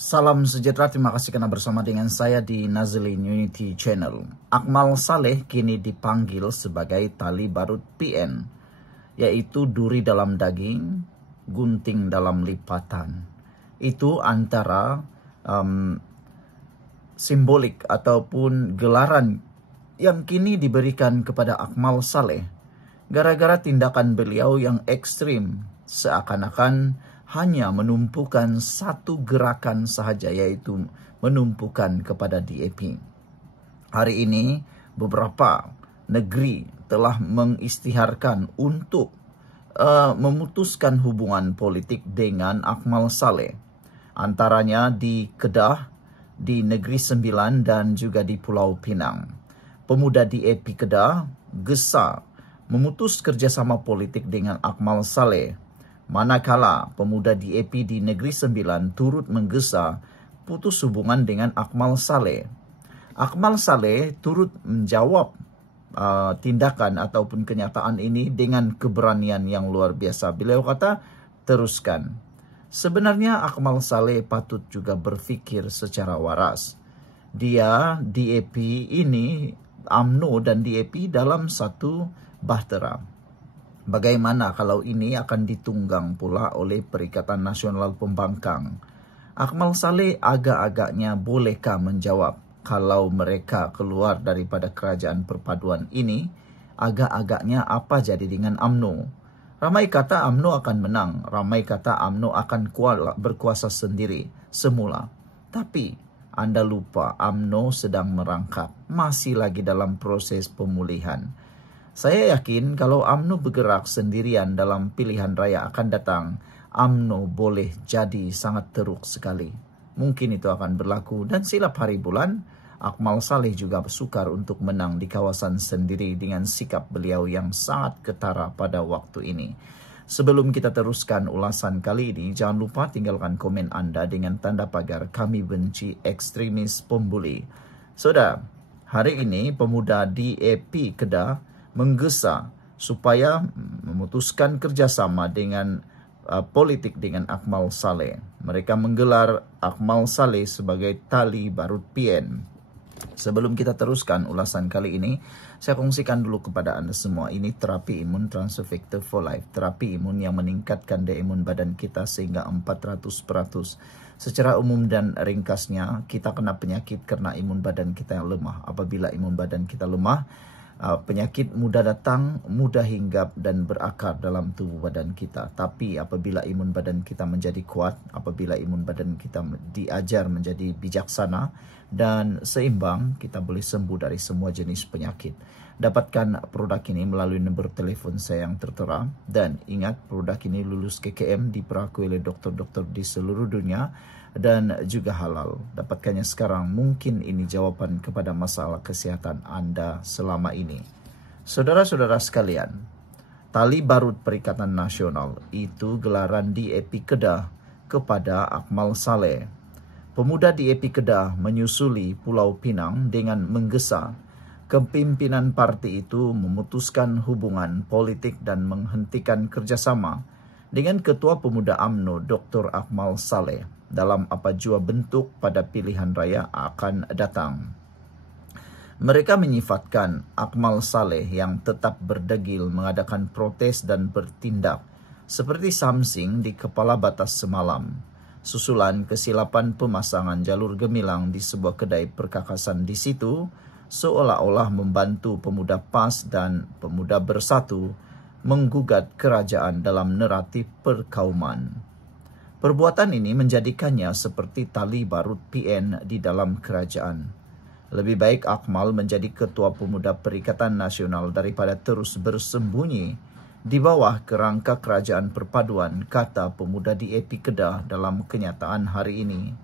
Salam sejahtera, terima kasih karena bersama dengan saya di Nazlin Unity Channel. Akmal Saleh kini dipanggil sebagai tali barut PN, yaitu duri dalam daging, gunting dalam lipatan. Itu antara simbolik ataupun gelaran yang kini diberikan kepada Akmal Saleh gara-gara tindakan beliau yang ekstrim, seakan-akan hanya menumpukan satu gerakan sahaja, yaitu menumpukan kepada DAP. Hari ini beberapa negeri telah mengisytiharkan untuk memutuskan hubungan politik dengan Akmal Saleh. Antaranya di Kedah, di Negeri Sembilan dan juga di Pulau Pinang. Pemuda DAP Kedah gesa memutus kerjasama politik dengan Akmal Saleh, manakala pemuda DAP di Negeri Sembilan turut menggesa putus hubungan dengan Akmal Saleh. Akmal Saleh turut menjawab tindakan ataupun kenyataan ini dengan keberanian yang luar biasa. Beliau kata, teruskan. Sebenarnya Akmal Saleh patut juga berfikir secara waras. Dia, DAP ini, UMNO dan DAP dalam satu bahtera. Bagaimana kalau ini akan ditunggang pula oleh Perikatan Nasional Pembangkang? Akmal Saleh agak-agaknya bolehkah menjawab kalau mereka keluar daripada kerajaan perpaduan ini, agak-agaknya apa jadi dengan UMNO? Ramai kata UMNO akan menang, ramai kata UMNO akan berkuasa sendiri semula. Tapi Anda lupa UMNO sedang merangkak, masih lagi dalam proses pemulihan. Saya yakin kalau UMNO bergerak sendirian dalam pilihan raya akan datang, UMNO boleh jadi sangat teruk sekali. Mungkin itu akan berlaku dan silap hari bulan, Akmal Saleh juga sukar untuk menang di kawasan sendiri dengan sikap beliau yang sangat ketara pada waktu ini. Sebelum kita teruskan ulasan kali ini, jangan lupa tinggalkan komen Anda dengan tanda pagar kami benci ekstremis pembuli. Saudara, hari ini pemuda DAP Kedah menggesa supaya memutuskan kerjasama dengan politik dengan Akmal Saleh. Mereka menggelar Akmal Saleh sebagai tali barut PN. Sebelum kita teruskan ulasan kali ini, saya kongsikan dulu kepada Anda semua. Ini terapi imun Transfer Factor for Life. Terapi imun yang meningkatkan daya imun badan kita sehingga 400%. Secara umum dan ringkasnya, kita kena penyakit karena imun badan kita yang lemah. Apabila imun badan kita lemah, penyakit mudah datang, mudah hinggap dan berakar dalam tubuh badan kita. Tapi apabila imun badan kita menjadi kuat, apabila imun badan kita diajar menjadi bijaksana dan seimbang, kita boleh sembuh dari semua jenis penyakit. Dapatkan produk ini melalui nombor telepon saya yang tertera. Dan ingat, produk ini lulus KKM, diperakui oleh dokter-dokter di seluruh dunia dan juga halal. Dapatkannya sekarang, mungkin ini jawaban kepada masalah kesehatan Anda selama ini. Saudara-saudara sekalian, tali barut Perikatan Nasional itu gelaran DAP Kedah kepada Akmal Saleh. Pemuda DAP Kedah menyusuli Pulau Pinang dengan menggesa kepimpinan parti itu memutuskan hubungan politik dan menghentikan kerjasama dengan Ketua Pemuda UMNO Dr. Akmal Saleh dalam apa jua bentuk pada pilihan raya akan datang. Mereka menyifatkan Akmal Saleh yang tetap berdegil mengadakan protes dan bertindak seperti Samsing di Kepala Batas semalam, susulan kesilapan pemasangan jalur gemilang di sebuah kedai perkakasan di situ, seolah-olah membantu pemuda PAS dan pemuda Bersatu menggugat kerajaan dalam naratif perkauman. Perbuatan ini menjadikannya seperti tali barut PN di dalam kerajaan. Lebih baik Akmal menjadi Ketua Pemuda Perikatan Nasional daripada terus bersembunyi di bawah kerangka kerajaan perpaduan, kata pemuda DAP Kedah dalam kenyataan hari ini.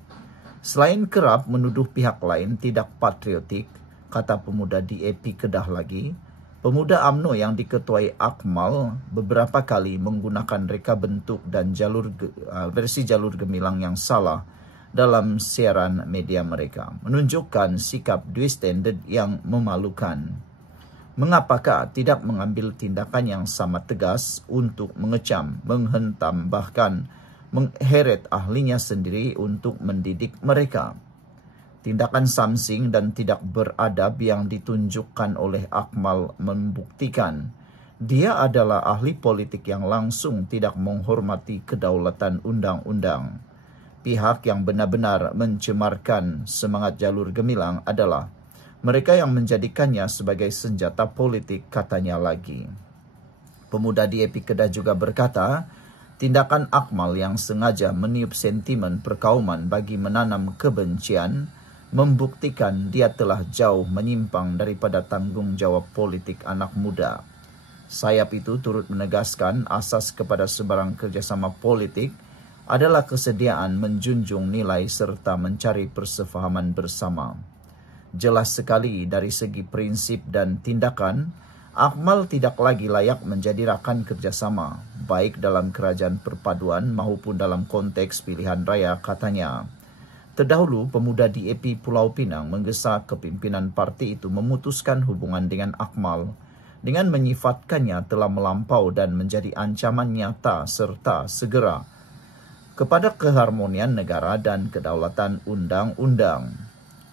Selain kerap menuduh pihak lain tidak patriotik, kata pemuda DAP Kedah lagi, pemuda UMNO yang diketuai Akmal beberapa kali menggunakan reka bentuk dan versi jalur gemilang yang salah dalam siaran media mereka, menunjukkan sikap dui standard yang memalukan. Mengapakah tidak mengambil tindakan yang sama tegas untuk mengecam, menghentam, bahkan mengheret ahlinya sendiri untuk mendidik mereka. Tindakan samsing dan tidak beradab yang ditunjukkan oleh Akmal membuktikan dia adalah ahli politik yang langsung tidak menghormati kedaulatan undang-undang. Pihak yang benar-benar mencemarkan semangat jalur gemilang adalah mereka yang menjadikannya sebagai senjata politik, katanya lagi. Pemuda DAP Kedah juga berkata, tindakan Akmal yang sengaja meniup sentimen perkauman bagi menanam kebencian membuktikan dia telah jauh menyimpang daripada tanggung jawab politik anak muda. Sayap itu turut menegaskan asas kepada sebarang kerjasama politik adalah kesediaan menjunjung nilai serta mencari persefahaman bersama. Jelas sekali dari segi prinsip dan tindakan, Akmal tidak lagi layak menjadi rakan kerjasama, baik dalam kerajaan perpaduan maupun dalam konteks pilihan raya, katanya. Terdahulu, pemuda DAP Pulau Pinang menggesa kepimpinan parti itu memutuskan hubungan dengan Akmal dengan menyifatkannya telah melampau dan menjadi ancaman nyata serta segera kepada keharmonian negara dan kedaulatan undang-undang.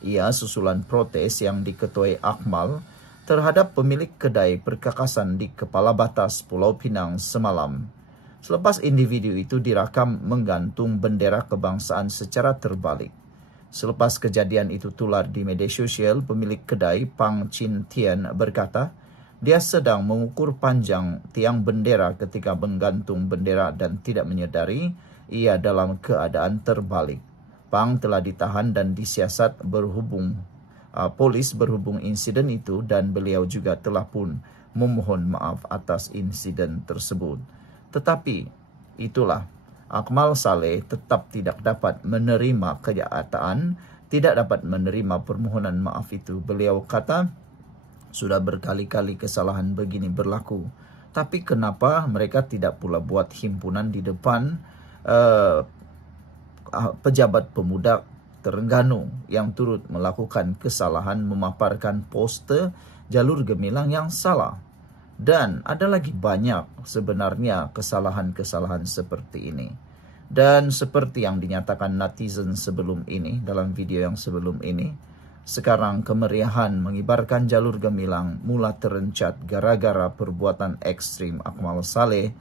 Ia susulan protes yang diketuai Akmal terhadap pemilik kedai perkakasan di Kepala Batas Pulau Pinang semalam. Selepas individu itu direkam menggantung bendera kebangsaan secara terbalik. Selepas kejadian itu tular di media sosial, pemilik kedai Pang Chin Tian berkata, dia sedang mengukur panjang tiang bendera ketika menggantung bendera dan tidak menyadari ia dalam keadaan terbalik. Pang telah ditahan dan disiasat polis berhubung insiden itu dan beliau juga telah pun memohon maaf atas insiden tersebut. Tetapi itulah, Akmal Saleh tetap tidak dapat menerima kenyataan, tidak dapat menerima permohonan maaf itu. Beliau kata, sudah berkali-kali kesalahan begini berlaku, tapi kenapa mereka tidak pula buat himpunan di depan pejabat pemuda Terengganu yang turut melakukan kesalahan memaparkan poster jalur gemilang yang salah. Dan ada lagi banyak sebenarnya kesalahan-kesalahan seperti ini. Dan seperti yang dinyatakan netizen sebelum ini, dalam video yang sebelum ini, sekarang kemeriahan mengibarkan jalur gemilang mula terencat gara-gara perbuatan ekstrim Akmal Saleh.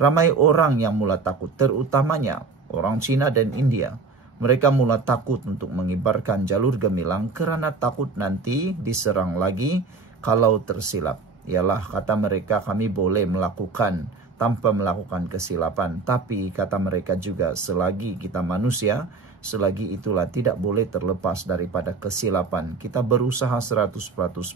Ramai orang yang mula takut, terutamanya orang Cina dan India. Mereka mula takut untuk mengibarkan jalur gemilang kerana takut nanti diserang lagi kalau tersilap. Ialah, kata mereka, kami boleh melakukan tanpa melakukan kesilapan. Tapi kata mereka juga, selagi kita manusia, selagi itulah tidak boleh terlepas daripada kesilapan. Kita berusaha 100%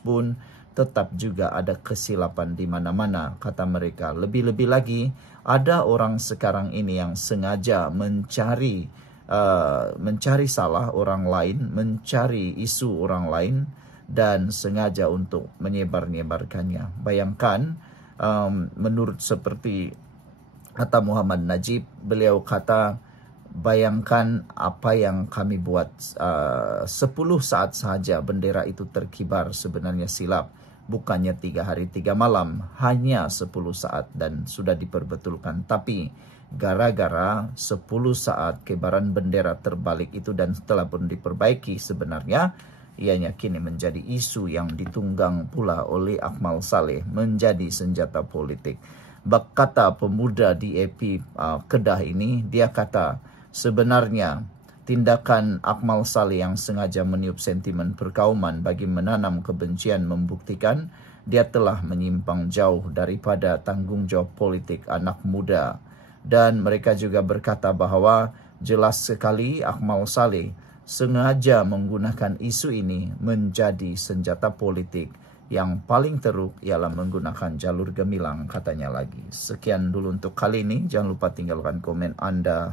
pun tetap juga ada kesilapan di mana-mana, kata mereka. Lebih-lebih lagi, ada orang sekarang ini yang sengaja mencari salah orang lain, mencari isu orang lain, dan sengaja untuk menyebar-nyebarkannya. Bayangkan, menurut seperti kata Muhammad Najib, beliau kata, bayangkan apa yang kami buat, 10 saat saja bendera itu terkibar, sebenarnya silap. Bukannya 3 hari 3 malam, hanya 10 saat dan sudah diperbetulkan. Tapi gara-gara 10 saat kibaran bendera terbalik itu dan setelah pun diperbaiki, sebenarnya ianya kini menjadi isu yang ditunggang pula oleh Akmal Saleh menjadi senjata politik. Kata pemuda DAP Kedah ini, dia kata sebenarnya tindakan Akmal Saleh yang sengaja meniup sentimen perkauman bagi menanam kebencian membuktikan dia telah menyimpang jauh daripada tanggung jawab politik anak muda. Dan mereka juga berkata bahawa jelas sekali Akmal Saleh sengaja menggunakan isu ini menjadi senjata politik. Yang paling teruk ialah menggunakan jalur gemilang, katanya lagi. Sekian dulu untuk kali ini. Jangan lupa tinggalkan komen Anda.